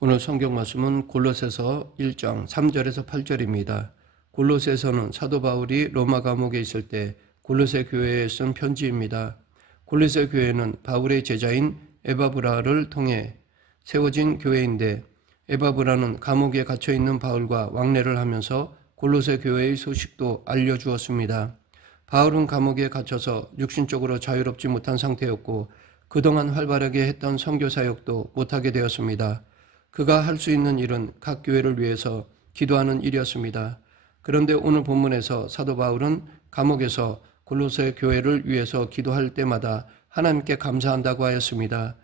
오늘 성경 말씀은 골로새서 1장 3절에서 8절입니다. 골로새서는 사도 바울이 로마 감옥에 있을 때 골로새 교회에 쓴 편지입니다. 골로새 교회는 바울의 제자인 에바브라를 통해 세워진 교회인데, 에바브라는 감옥에 갇혀 있는 바울과 왕래를 하면서 골로새 교회의 소식도 알려주었습니다. 바울은 감옥에 갇혀서 육신적으로 자유롭지 못한 상태였고, 그동안 활발하게 했던 선교 사역도 못하게 되었습니다. 그가 할 수 있는 일은 각 교회를 위해서 기도하는 일이었습니다. 그런데 오늘 본문에서 사도 바울은 감옥에서 골로새 교회를 위해서 기도할 때마다 하나님께 감사한다고 하였습니다.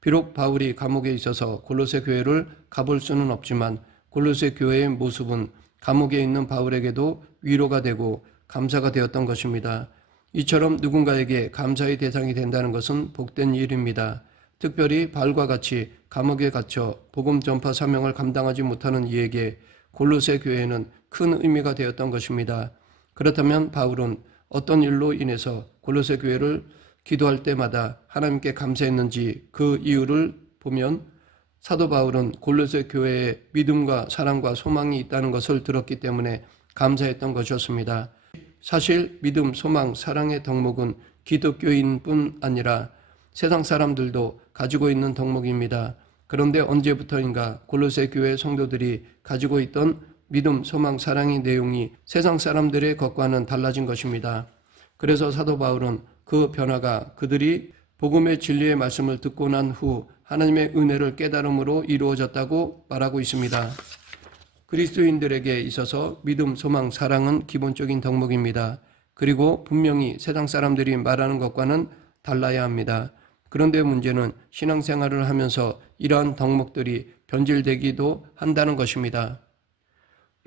비록 바울이 감옥에 있어서 골로새 교회를 가볼 수는 없지만 골로새 교회의 모습은 감옥에 있는 바울에게도 위로가 되고 감사가 되었던 것입니다. 이처럼 누군가에게 감사의 대상이 된다는 것은 복된 일입니다. 특별히 바울과 같이 감옥에 갇혀 복음 전파 사명을 감당하지 못하는 이에게 골로새 교회는 큰 의미가 되었던 것입니다. 그렇다면 바울은 어떤 일로 인해서 골로새 교회를 기도할 때마다 하나님께 감사했는지 그 이유를 보면, 사도 바울은 골로새 교회에 믿음과 사랑과 소망이 있다는 것을 들었기 때문에 감사했던 것이었습니다. 사실 믿음, 소망, 사랑의 덕목은 기독교인뿐 아니라 세상 사람들도 가지고 있는 덕목입니다. 그런데 언제부터인가 골로새 교회 성도들이 가지고 있던 믿음, 소망, 사랑의 내용이 세상 사람들의 것과는 달라진 것입니다. 그래서 사도 바울은 그 변화가 그들이 복음의 진리의 말씀을 듣고 난 후 하나님의 은혜를 깨달음으로 이루어졌다고 말하고 있습니다. 그리스도인들에게 있어서 믿음, 소망, 사랑은 기본적인 덕목입니다. 그리고 분명히 세상 사람들이 말하는 것과는 달라야 합니다. 그런데 문제는 신앙생활을 하면서 이러한 덕목들이 변질되기도 한다는 것입니다.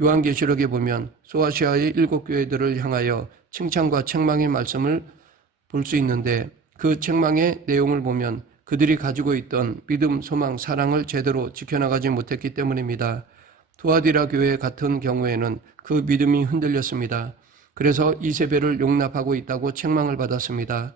요한계시록에 보면 소아시아의 7교회들을 향하여 칭찬과 책망의 말씀을 볼 수 있는데, 그 책망의 내용을 보면 그들이 가지고 있던 믿음, 소망, 사랑을 제대로 지켜나가지 못했기 때문입니다. 두아디라 교회 같은 경우에는 그 믿음이 흔들렸습니다. 그래서 이세벨을 용납하고 있다고 책망을 받았습니다.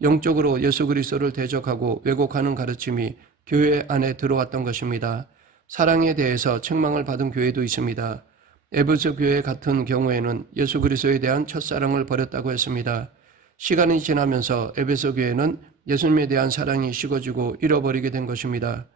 영적으로 예수 그리스도를 대적하고 왜곡하는 가르침이 교회 안에 들어왔던 것입니다. 사랑에 대해서 책망을 받은 교회도 있습니다. 에베소 교회 같은 경우에는 예수 그리스도에 대한 첫사랑을 버렸다고 했습니다. 시간이 지나면서 에베소 교회는 예수님에 대한 사랑이 식어지고 잃어버리게 된 것입니다.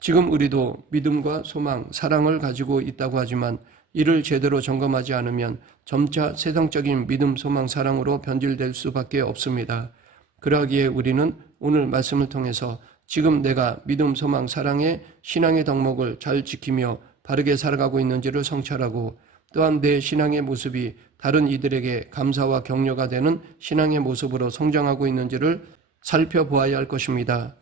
지금 우리도 믿음과 소망, 사랑을 가지고 있다고 하지만 이를 제대로 점검하지 않으면 점차 세상적인 믿음, 소망, 사랑으로 변질될 수밖에 없습니다. 그러기에 우리는 오늘 말씀을 통해서 지금 내가 믿음, 소망, 사랑의 신앙의 덕목을 잘 지키며 바르게 살아가고 있는지를 성찰하고, 또한 내 신앙의 모습이 다른 이들에게 감사와 격려가 되는 신앙의 모습으로 성장하고 있는지를 살펴보아야 할 것입니다.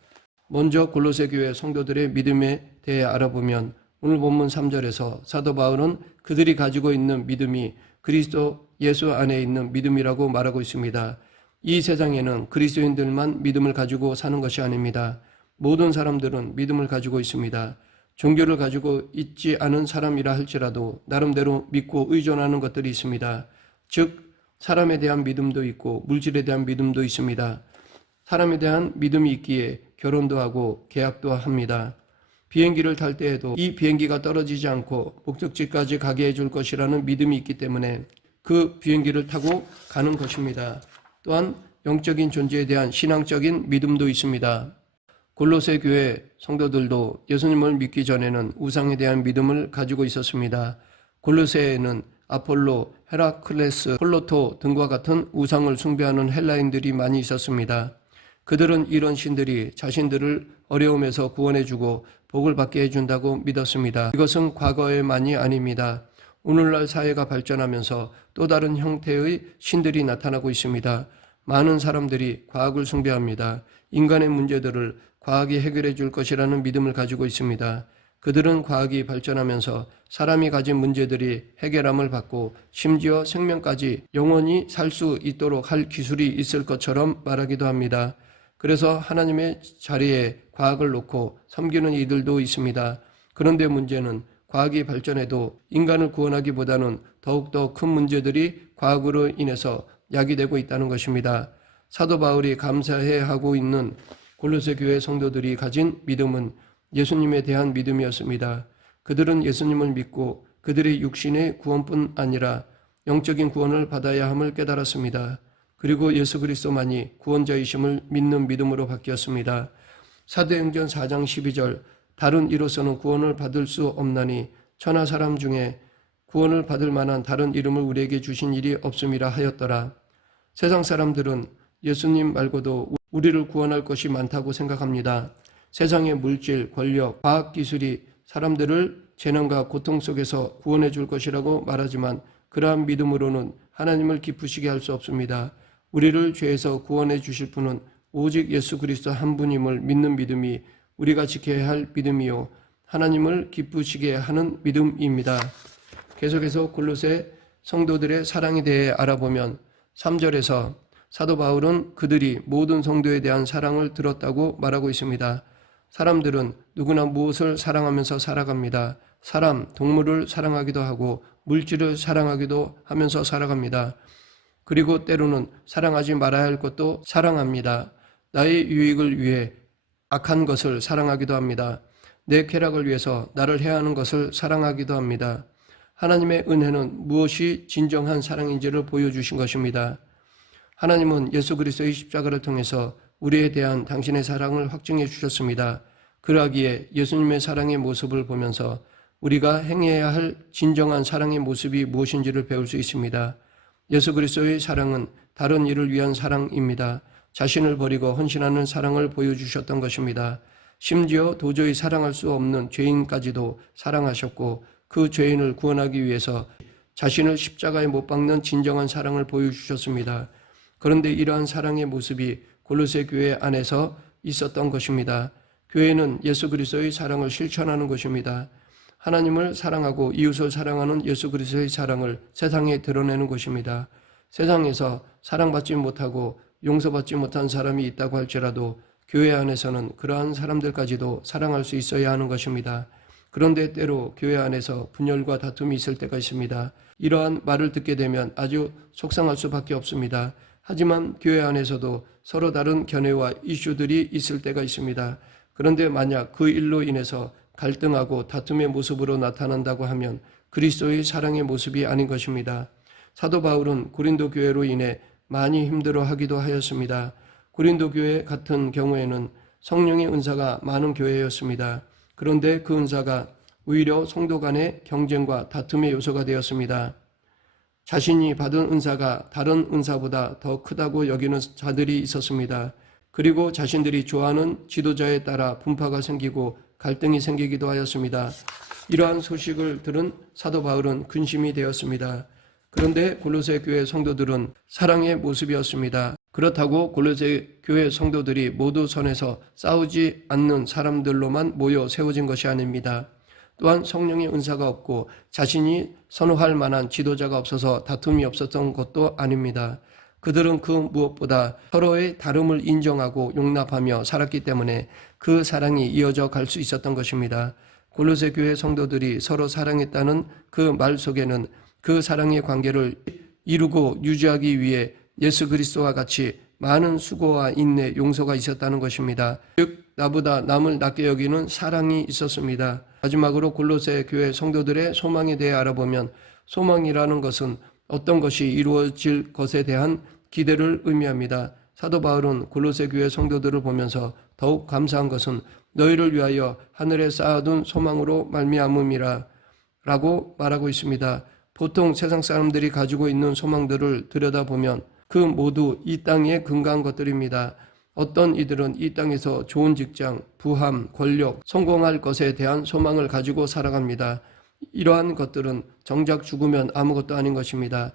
먼저 골로새 교회 성도들의 믿음에 대해 알아보면 오늘 본문 3절에서 사도 바울은 그들이 가지고 있는 믿음이 그리스도 예수 안에 있는 믿음이라고 말하고 있습니다. 이 세상에는 그리스도인들만 믿음을 가지고 사는 것이 아닙니다. 모든 사람들은 믿음을 가지고 있습니다. 종교를 가지고 있지 않은 사람이라 할지라도 나름대로 믿고 의존하는 것들이 있습니다. 즉, 사람에 대한 믿음도 있고 물질에 대한 믿음도 있습니다. 사람에 대한 믿음이 있기에 결혼도 하고 계약도 합니다. 비행기를 탈 때에도 이 비행기가 떨어지지 않고 목적지까지 가게 해줄 것이라는 믿음이 있기 때문에 그 비행기를 타고 가는 것입니다. 또한 영적인 존재에 대한 신앙적인 믿음도 있습니다. 골로새 교회 성도들도 예수님을 믿기 전에는 우상에 대한 믿음을 가지고 있었습니다. 골로새에는 아폴로, 헤라클레스, 폴로토 등과 같은 우상을 숭배하는 헬라인들이 많이 있었습니다. 그들은 이런 신들이 자신들을 어려움에서 구원해주고 복을 받게 해준다고 믿었습니다. 이것은 과거에만이 아닙니다. 오늘날 사회가 발전하면서 또 다른 형태의 신들이 나타나고 있습니다. 많은 사람들이 과학을 숭배합니다. 인간의 문제들을 과학이 해결해 줄 것이라는 믿음을 가지고 있습니다. 그들은 과학이 발전하면서 사람이 가진 문제들이 해결함을 받고 심지어 생명까지 영원히 살 수 있도록 할 기술이 있을 것처럼 말하기도 합니다. 그래서 하나님의 자리에 과학을 놓고 섬기는 이들도 있습니다. 그런데 문제는 과학이 발전해도 인간을 구원하기보다는 더욱더 큰 문제들이 과학으로 인해서 야기되고 있다는 것입니다. 사도 바울이 감사해 하고 있는 골로새 교회 성도들이 가진 믿음은 예수님에 대한 믿음이었습니다. 그들은 예수님을 믿고 그들의 육신의 구원뿐 아니라 영적인 구원을 받아야 함을 깨달았습니다. 그리고 예수 그리스도만이 구원자이심을 믿는 믿음으로 바뀌었습니다. 사도행전 4장 12절 다른 이로서는 구원을 받을 수 없나니 천하 사람 중에 구원을 받을 만한 다른 이름을 우리에게 주신 일이 없음이라 하였더라. 세상 사람들은 예수님 말고도 우리를 구원할 것이 많다고 생각합니다. 세상의 물질, 권력, 과학기술이 사람들을 재난과 고통 속에서 구원해 줄 것이라고 말하지만 그러한 믿음으로는 하나님을 기쁘시게 할 수 없습니다. 우리를 죄에서 구원해 주실 분은 오직 예수 그리스도 한 분임을 믿는 믿음이 우리가 지켜야 할 믿음이요 하나님을 기쁘시게 하는 믿음입니다. 계속해서 골로새 성도들의 사랑에 대해 알아보면 3절에서 사도 바울은 그들이 모든 성도에 대한 사랑을 들었다고 말하고 있습니다. 사람들은 누구나 무엇을 사랑하면서 살아갑니다. 사람, 동물을 사랑하기도 하고 물질을 사랑하기도 하면서 살아갑니다. 그리고 때로는 사랑하지 말아야 할 것도 사랑합니다. 나의 유익을 위해 악한 것을 사랑하기도 합니다. 내 쾌락을 위해서 나를 해하는 것을 사랑하기도 합니다. 하나님의 은혜는 무엇이 진정한 사랑인지를 보여주신 것입니다. 하나님은 예수 그리스도의 십자가를 통해서 우리에 대한 당신의 사랑을 확증해 주셨습니다. 그러기에 예수님의 사랑의 모습을 보면서 우리가 행해야 할 진정한 사랑의 모습이 무엇인지를 배울 수 있습니다. 예수 그리스도의 사랑은 다른 이를 위한 사랑입니다. 자신을 버리고 헌신하는 사랑을 보여주셨던 것입니다. 심지어 도저히 사랑할 수 없는 죄인까지도 사랑하셨고 그 죄인을 구원하기 위해서 자신을 십자가에 못 박는 진정한 사랑을 보여주셨습니다. 그런데 이러한 사랑의 모습이 골로새 교회 안에서 있었던 것입니다. 교회는 예수 그리스도의 사랑을 실천하는 곳입니다. 하나님을 사랑하고 이웃을 사랑하는 예수 그리스도의 사랑을 세상에 드러내는 곳입니다. 세상에서 사랑받지 못하고 용서받지 못한 사람이 있다고 할지라도 교회 안에서는 그러한 사람들까지도 사랑할 수 있어야 하는 것입니다. 그런데 때로 교회 안에서 분열과 다툼이 있을 때가 있습니다. 이러한 말을 듣게 되면 아주 속상할 수밖에 없습니다. 하지만 교회 안에서도 서로 다른 견해와 이슈들이 있을 때가 있습니다. 그런데 만약 그 일로 인해서 갈등하고 다툼의 모습으로 나타난다고 하면 그리스도의 사랑의 모습이 아닌 것입니다. 사도 바울은 고린도 교회로 인해 많이 힘들어하기도 하였습니다. 고린도 교회 같은 경우에는 성령의 은사가 많은 교회였습니다. 그런데 그 은사가 오히려 성도 간의 경쟁과 다툼의 요소가 되었습니다. 자신이 받은 은사가 다른 은사보다 더 크다고 여기는 자들이 있었습니다. 그리고 자신들이 좋아하는 지도자에 따라 분파가 생기고 갈등이 생기기도 하였습니다. 이러한 소식을 들은 사도 바울은 근심이 되었습니다. 그런데 골로새 교회 성도들은 사랑의 모습이었습니다. 그렇다고 골로새 교회 성도들이 모두 선에서 싸우지 않는 사람들로만 모여 세워진 것이 아닙니다. 또한 성령의 은사가 없고 자신이 선호할 만한 지도자가 없어서 다툼이 없었던 것도 아닙니다. 그들은 그 무엇보다 서로의 다름을 인정하고 용납하며 살았기 때문에 그 사랑이 이어져 갈 수 있었던 것입니다. 골로새 교회 성도들이 서로 사랑했다는 그 말 속에는 그 사랑의 관계를 이루고 유지하기 위해 예수 그리스도와 같이 많은 수고와 인내, 용서가 있었다는 것입니다. 즉 나보다 남을 낮게 여기는 사랑이 있었습니다. 마지막으로 골로새 교회 성도들의 소망에 대해 알아보면 소망이라는 것은 어떤 것이 이루어질 것에 대한 기대를 의미합니다. 사도 바울은 골로새 교회 성도들을 보면서 더욱 감사한 것은 너희를 위하여 하늘에 쌓아둔 소망으로 말미암음이라 라고 말하고 있습니다. 보통 세상 사람들이 가지고 있는 소망들을 들여다보면 그 모두 이 땅에 근거한 것들입니다. 어떤 이들은 이 땅에서 좋은 직장, 부함, 권력, 성공할 것에 대한 소망을 가지고 살아갑니다. 이러한 것들은 정작 죽으면 아무것도 아닌 것입니다.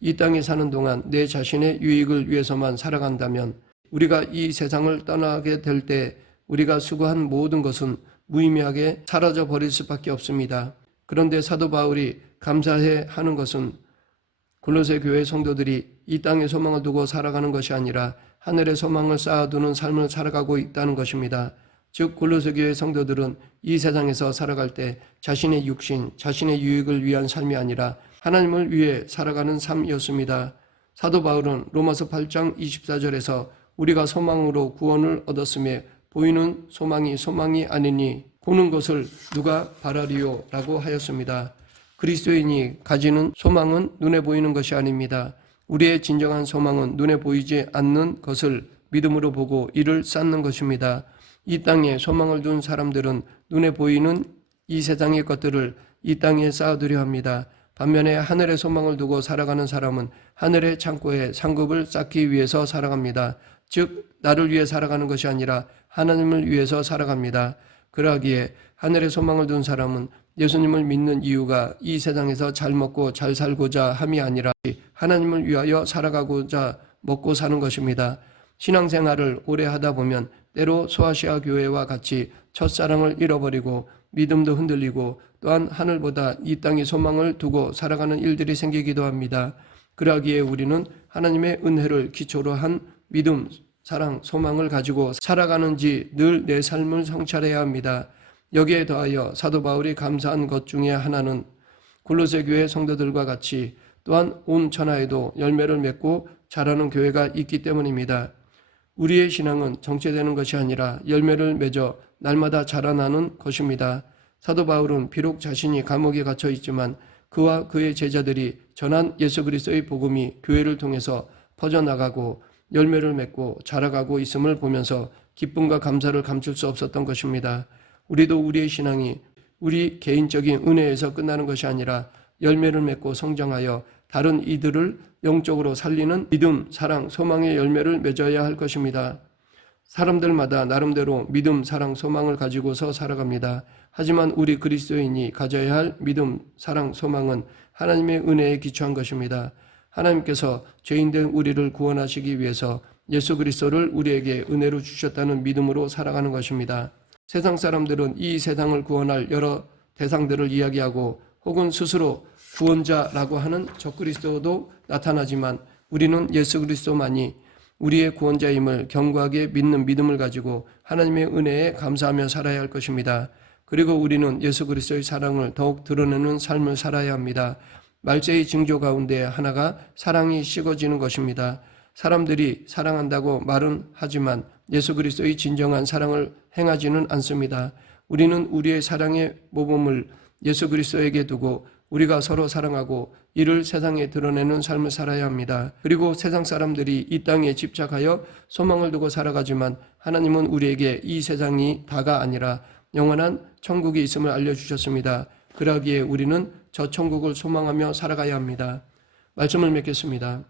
이 땅에 사는 동안 내 자신의 유익을 위해서만 살아간다면 우리가 이 세상을 떠나게 될 때 우리가 수고한 모든 것은 무의미하게 사라져 버릴 수밖에 없습니다. 그런데 사도 바울이 감사해 하는 것은 골로새 교회 성도들이 이 땅에 소망을 두고 살아가는 것이 아니라 하늘의 소망을 쌓아두는 삶을 살아가고 있다는 것입니다. 즉 골로새 교회 성도들은 이 세상에서 살아갈 때 자신의 육신, 자신의 유익을 위한 삶이 아니라 하나님을 위해 살아가는 삶이었습니다. 사도 바울은 로마서 8장 24절에서 우리가 소망으로 구원을 얻었음에 보이는 소망이 아니니 보는 것을 누가 바라리요? 라고 하였습니다. 그리스도인이 가지는 소망은 눈에 보이는 것이 아닙니다. 우리의 진정한 소망은 눈에 보이지 않는 것을 믿음으로 보고 이를 쌓는 것입니다. 이 땅에 소망을 둔 사람들은 눈에 보이는 이 세상의 것들을 이 땅에 쌓아두려 합니다. 반면에 하늘의 소망을 두고 살아가는 사람은 하늘의 창고에 상급을 쌓기 위해서 살아갑니다. 즉 나를 위해 살아가는 것이 아니라 하나님을 위해서 살아갑니다. 그러하기에 하늘의 소망을 둔 사람은 예수님을 믿는 이유가 이 세상에서 잘 먹고 잘 살고자 함이 아니라 하나님을 위하여 살아가고자 먹고 사는 것입니다. 신앙생활을 오래 하다 보면 때로 소아시아 교회와 같이 첫사랑을 잃어버리고 믿음도 흔들리고 또한 하늘보다 이 땅의 소망을 두고 살아가는 일들이 생기기도 합니다. 그러기에 우리는 하나님의 은혜를 기초로 한 믿음, 사랑, 소망을 가지고 살아가는지 늘 내 삶을 성찰해야 합니다. 여기에 더하여 사도 바울이 감사한 것 중에 하나는 골로새 교회 성도들과 같이 또한 온 천하에도 열매를 맺고 자라는 교회가 있기 때문입니다. 우리의 신앙은 정체되는 것이 아니라 열매를 맺어 날마다 자라나는 것입니다. 사도 바울은 비록 자신이 감옥에 갇혀 있지만 그와 그의 제자들이 전한 예수 그리스도의 복음이 교회를 통해서 퍼져나가고 열매를 맺고 자라가고 있음을 보면서 기쁨과 감사를 감출 수 없었던 것입니다. 우리도 우리의 신앙이 우리 개인적인 은혜에서 끝나는 것이 아니라 열매를 맺고 성장하여 다른 이들을 영적으로 살리는 믿음, 사랑, 소망의 열매를 맺어야 할 것입니다. 사람들마다 나름대로 믿음, 사랑, 소망을 가지고서 살아갑니다. 하지만 우리 그리스도인이 가져야 할 믿음, 사랑, 소망은 하나님의 은혜에 기초한 것입니다. 하나님께서 죄인된 우리를 구원하시기 위해서 예수 그리스도를 우리에게 은혜로 주셨다는 믿음으로 살아가는 것입니다. 세상 사람들은 이 세상을 구원할 여러 대상들을 이야기하고 혹은 스스로 구원자라고 하는 적그리스도도 나타나지만 우리는 예수 그리스도만이 우리의 구원자임을 견고하게 믿는 믿음을 가지고 하나님의 은혜에 감사하며 살아야 할 것입니다. 그리고 우리는 예수 그리스도의 사랑을 더욱 드러내는 삶을 살아야 합니다. 말세의 징조 가운데 하나가 사랑이 식어지는 것입니다. 사람들이 사랑한다고 말은 하지만 예수 그리스도의 진정한 사랑을 행하지는 않습니다. 우리는 우리의 사랑의 모범을 예수 그리스도에게 두고 우리가 서로 사랑하고 이를 세상에 드러내는 삶을 살아야 합니다. 그리고 세상 사람들이 이 땅에 집착하여 소망을 두고 살아가지만 하나님은 우리에게 이 세상이 다가 아니라 영원한 천국이 있음을 알려주셨습니다. 그러기에 우리는 저 천국을 소망하며 살아가야 합니다. 말씀을 맺겠습니다.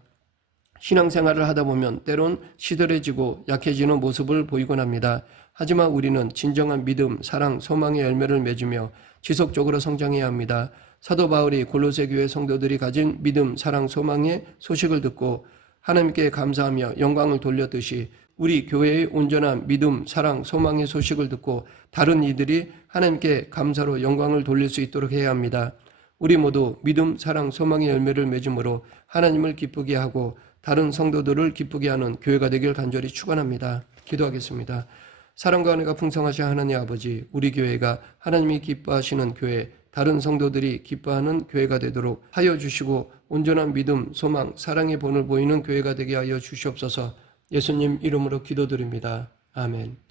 신앙생활을 하다 보면 때론 시들해지고 약해지는 모습을 보이곤 합니다. 하지만 우리는 진정한 믿음, 사랑, 소망의 열매를 맺으며 지속적으로 성장해야 합니다. 사도 바울이 골로새 교회 성도들이 가진 믿음, 사랑, 소망의 소식을 듣고 하나님께 감사하며 영광을 돌렸듯이 우리 교회의 온전한 믿음, 사랑, 소망의 소식을 듣고 다른 이들이 하나님께 감사로 영광을 돌릴 수 있도록 해야 합니다. 우리 모두 믿음, 사랑, 소망의 열매를 맺음으로 하나님을 기쁘게 하고 다른 성도들을 기쁘게 하는 교회가 되길 간절히 축원합니다. 기도하겠습니다. 사랑과 은혜가 풍성하신 하나님 아버지, 우리 교회가 하나님이 기뻐하시는 교회, 다른 성도들이 기뻐하는 교회가 되도록 하여 주시고 온전한 믿음, 소망, 사랑의 본을 보이는 교회가 되게 하여 주시옵소서. 예수님 이름으로 기도드립니다. 아멘.